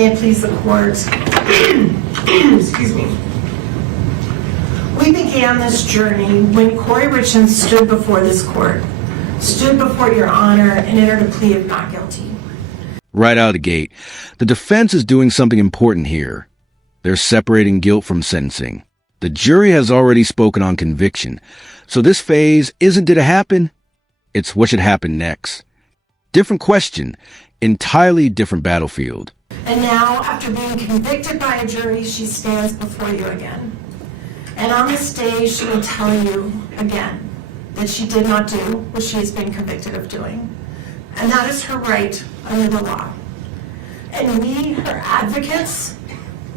May it please the court. Excuse me. We began this journey when Kouri Richins stood before this court, stood before your honor, and entered a plea of not guilty. Right out of the gate, the defense is doing something important here. They're separating guilt from sentencing. The jury has already spoken on conviction, so this phase isn't did it happen? It's what should happen next. Different question, entirely different battlefield. And now, after being convicted by a jury, she stands before you again. And on this day, she will tell you again that she did not do what she has been convicted of doing. And that is her right under the law. And we, her advocates,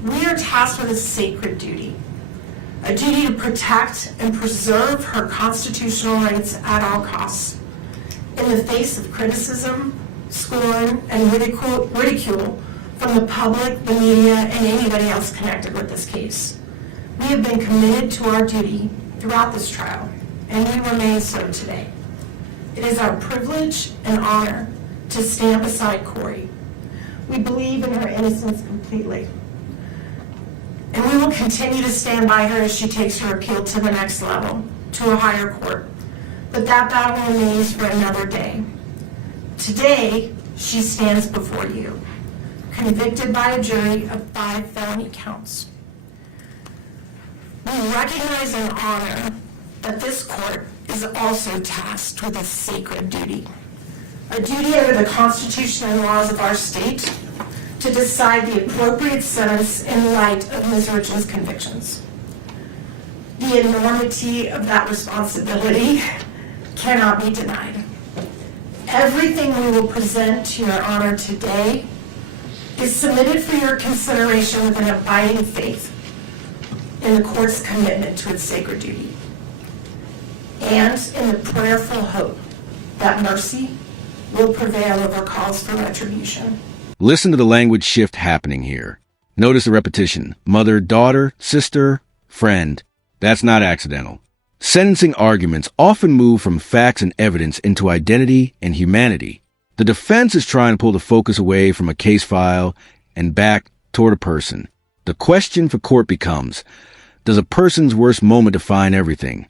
we are tasked with a sacred duty. A duty to protect and preserve her constitutional rights at all costs. In the face of criticism, scorn, and ridicule from the public, the media, and anybody else connected with this case. We have been committed to our duty throughout this trial, and we remain so today. It is our privilege and honor to stand beside Kouri. We believe in her innocence completely. And we will continue to stand by her as she takes her appeal to the next level, to a higher court. But that battle remains for another day. Today, she stands before you, convicted by a jury of 5 felony counts. We recognize and honor that this court is also tasked with a sacred duty. A duty under the Constitution and laws of our state to decide the appropriate sentence in light of Ms. Richins' convictions. The enormity of that responsibility cannot be denied. Everything we will present to your honor today is submitted for your consideration with an abiding faith in the court's commitment to its sacred duty, and in the prayerful hope that mercy will prevail over calls for retribution. Listen to the language shift happening here. Notice the repetition. Mother, daughter, sister, friend. That's not accidental. Sentencing arguments often move from facts and evidence into identity and humanity. The defense is trying to pull the focus away from a case file and back toward a person. The question for court becomes, does a person's worst moment define everything?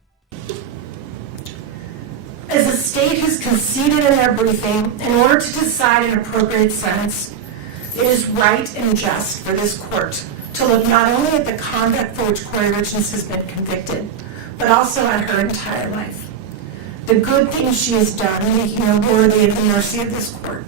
As the state has conceded in their briefing, in order to decide an appropriate sentence, it is right and just for this court to look not only at the conduct for which Kouri Richins has been convicted, but also at her entire life. The good things she has done, making her worthy of the mercy of this court.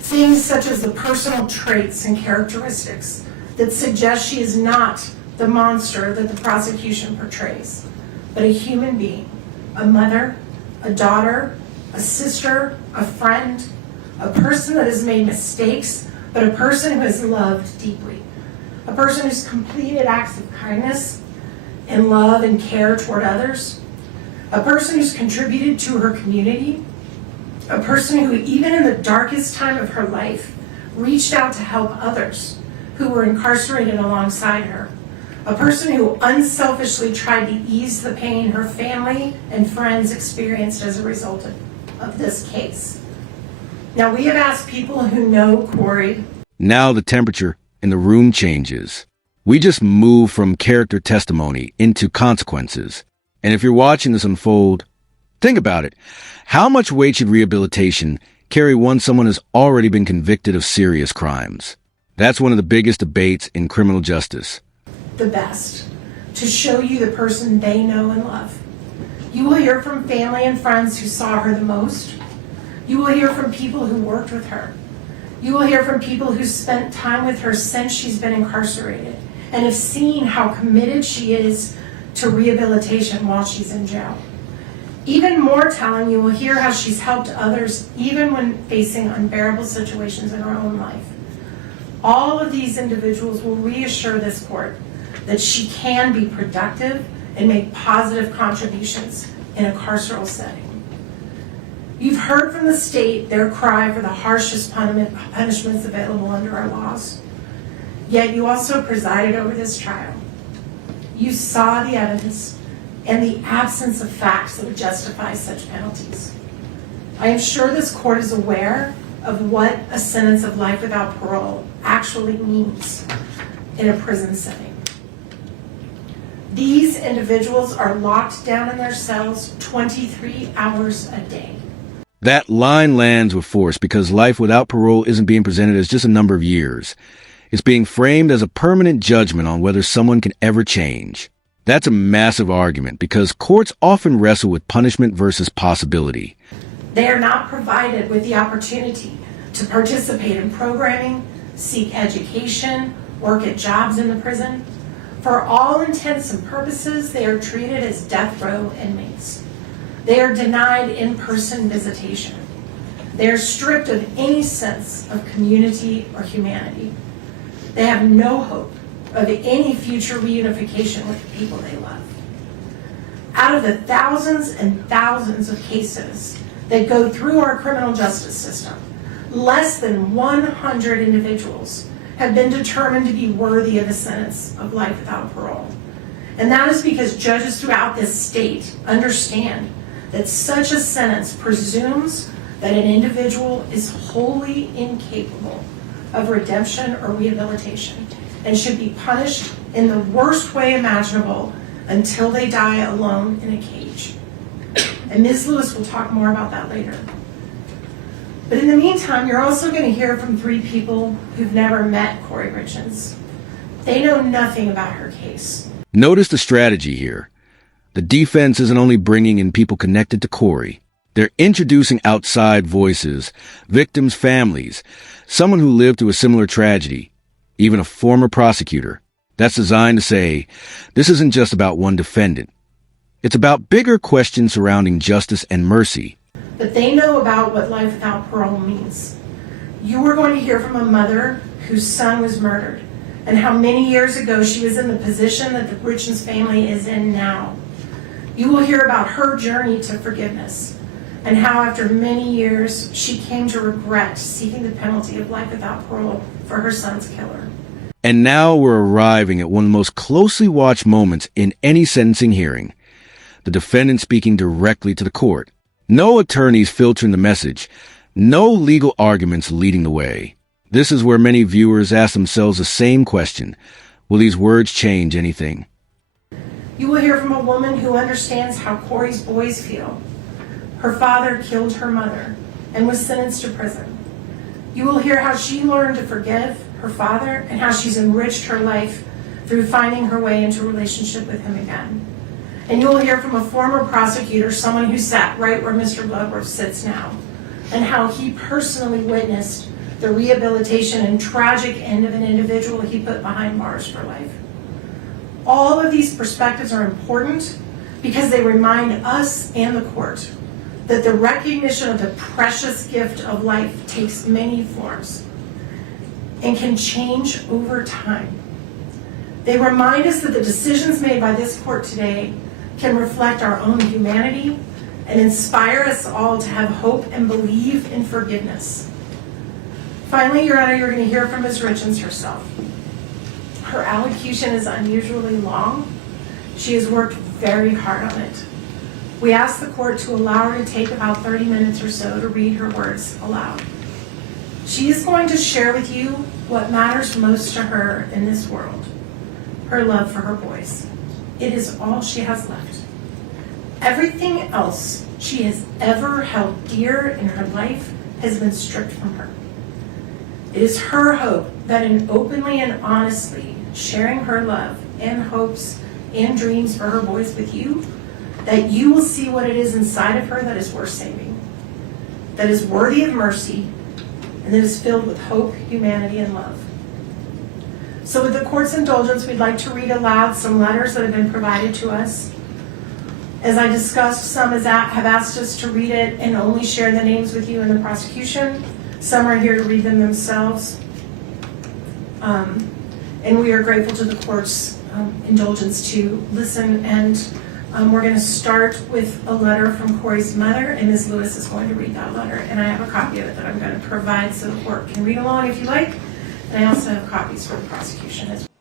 Things such as the personal traits and characteristics that suggest she is not the monster that the prosecution portrays, but a human being, a mother, a daughter, a sister, a friend, a person that has made mistakes, but a person who has loved deeply, a person who's completed acts of kindness and love and care toward others, a person who's contributed to her community, a person who, even in the darkest time of her life, reached out to help others who were incarcerated alongside her, a person who unselfishly tried to ease the pain her family and friends experienced as a result of this case. Now, we have asked people who know Kouri. Now the temperature in the room changes. We just move from character testimony into consequences. And if you're watching this unfold, think about it. How much weight should rehabilitation carry once someone has already been convicted of serious crimes? That's one of the biggest debates in criminal justice. The best, to show you the person they know and love. You will hear from family and friends who saw her the most. You will hear from people who worked with her. You will hear from people who spent time with her since she's been incarcerated and have seen how committed she is to rehabilitation while she's in jail. Even more telling, you will hear how she's helped others even when facing unbearable situations in her own life. All of these individuals will reassure this court that she can be productive and make positive contributions in a carceral setting. You've heard from the state their cry for the harshest punishments available under our laws. Yet you also presided over this trial. You saw the evidence and the absence of facts that would justify such penalties. I am sure this court is aware of what a sentence of life without parole actually means in a prison setting. These individuals are locked down in their cells 23 hours a day. That line lands with force because life without parole isn't being presented as just a number of years. It's being framed as a permanent judgment on whether someone can ever change. That's a massive argument because courts often wrestle with punishment versus possibility. They are not provided with the opportunity to participate in programming, seek education, work at jobs in the prison. For all intents and purposes, they are treated as death row inmates. They are denied in-person visitation. They are stripped of any sense of community or humanity. They have no hope of any future reunification with the people they love. Out of the thousands and thousands of cases that go through our criminal justice system, less than 100 individuals have been determined to be worthy of a sentence of life without parole. And that is because judges throughout this state understand that such a sentence presumes that an individual is wholly incapable of redemption or rehabilitation and should be punished in the worst way imaginable until they die alone in a cage. And Ms. Lewis will talk more about that later. But in the meantime, you're also going to hear from 3 people who've never met Kouri Richins. They know nothing about her case. Notice the strategy here. The defense isn't only bringing in people connected to Kouri. They're introducing outside voices, victims' families, someone who lived through a similar tragedy, even a former prosecutor. That's designed to say, this isn't just about one defendant. It's about bigger questions surrounding justice and mercy. But they know about what life without parole means. You are going to hear from a mother whose son was murdered and how many years ago she was in the position that the Richins family is in now. You will hear about her journey to forgiveness and how after many years she came to regret seeking the penalty of life without parole for her son's killer. And now we're arriving at one of the most closely watched moments in any sentencing hearing. The defendant speaking directly to the court. No attorneys filtering the message. No legal arguments leading the way. This is where many viewers ask themselves the same question. Will these words change anything? You will hear from a woman who understands how Kouri's boys feel. Her father killed her mother and was sentenced to prison. You will hear how she learned to forgive her father and how she's enriched her life through finding her way into a relationship with him again. And you will hear from a former prosecutor, someone who sat right where Mr. Bloodworth sits now, and how he personally witnessed the rehabilitation and tragic end of an individual he put behind bars for life. All of these perspectives are important because they remind us and the court that the recognition of the precious gift of life takes many forms and can change over time. They remind us that the decisions made by this court today can reflect our own humanity and inspire us all to have hope and believe in forgiveness. Finally, Your Honor, you're going to hear from Ms. Richins herself. Her allocution is unusually long. She has worked very hard on it. We ask the court to allow her to take about 30 minutes or so to read her words aloud. She is going to share with you what matters most to her in this world, her love for her boys. It is all she has left. Everything else she has ever held dear in her life has been stripped from her. It is her hope that in openly and honestly sharing her love and hopes and dreams for her boys with you, that you will see what it is inside of her that is worth saving, that is worthy of mercy, and that is filled with hope, humanity, and love. So with the court's indulgence, we'd like to read aloud some letters that have been provided to us. As I discussed, some have asked us to read it and only share the names with you in the prosecution. Some are here to read them themselves. And we are grateful to the court's indulgence to listen. And we're going to start with a letter from Kouri's mother, and Ms. Lewis is going to read that letter. And I have a copy of it that I'm going to provide so the court can read along if you like. And I also have copies for the prosecution as well.